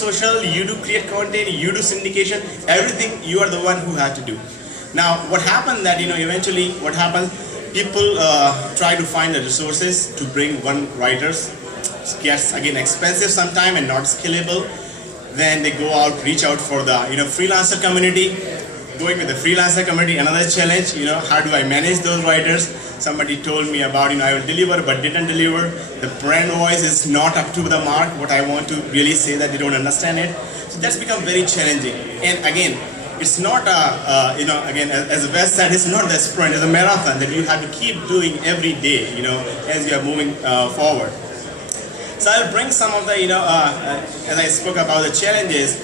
social, you do create content, you do syndication, everything you are the one who had to do. Now, what happened that, eventually what happens, people try to find the resources to bring one writers. It gets again expensive sometime and not scalable. Then they go out, reach out for the freelancer community. Going with the freelancer community, another challenge, how do I manage those writers? Somebody told me about, I will deliver but didn't deliver. The brand voice is not up to the mark, what I want to really say that they don't understand it. So that's become very challenging. And again, it's not again, as Wes said, it's not the sprint, it's a marathon that you have to keep doing every day, as you are moving forward. So I'll bring some of the, as I spoke about the challenges,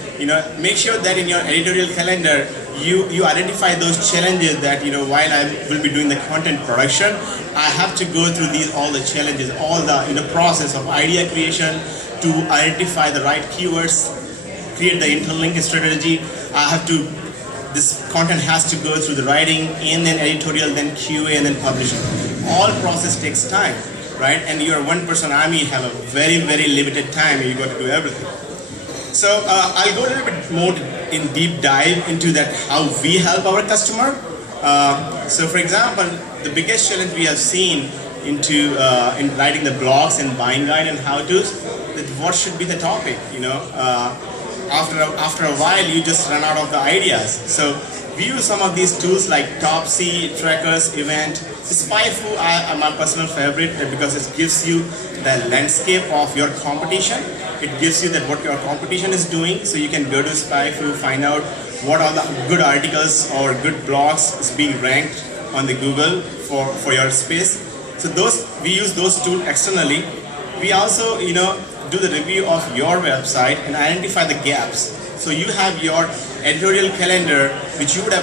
make sure that in your editorial calendar, you identify those challenges that, while I will be doing the content production, I have to go through all the challenges, all the process of idea creation to identify the right keywords, create the interlink strategy. This content has to go through the writing and then editorial, then QA and then publishing. All process takes time. Right? And you're one person army, you have a very, very limited time and you got to do everything. So I'll go a little bit more in deep dive into that, how we help our customer. So for example, the biggest challenge we have seen in writing the blogs and buying guide and how-tos, that what should be the topic, after a while you just run out of the ideas. So we use some of these tools like Topsy, Trackers, Event. SpyFu are my personal favorite because it gives you the landscape of your competition. It gives you that what your competition is doing, so you can go to SpyFu, find out what are the good articles or good blogs is being ranked on the Google for your space. So we use those tools externally. We also do the review of your website and identify the gaps. So you have your editorial calendar, which you would have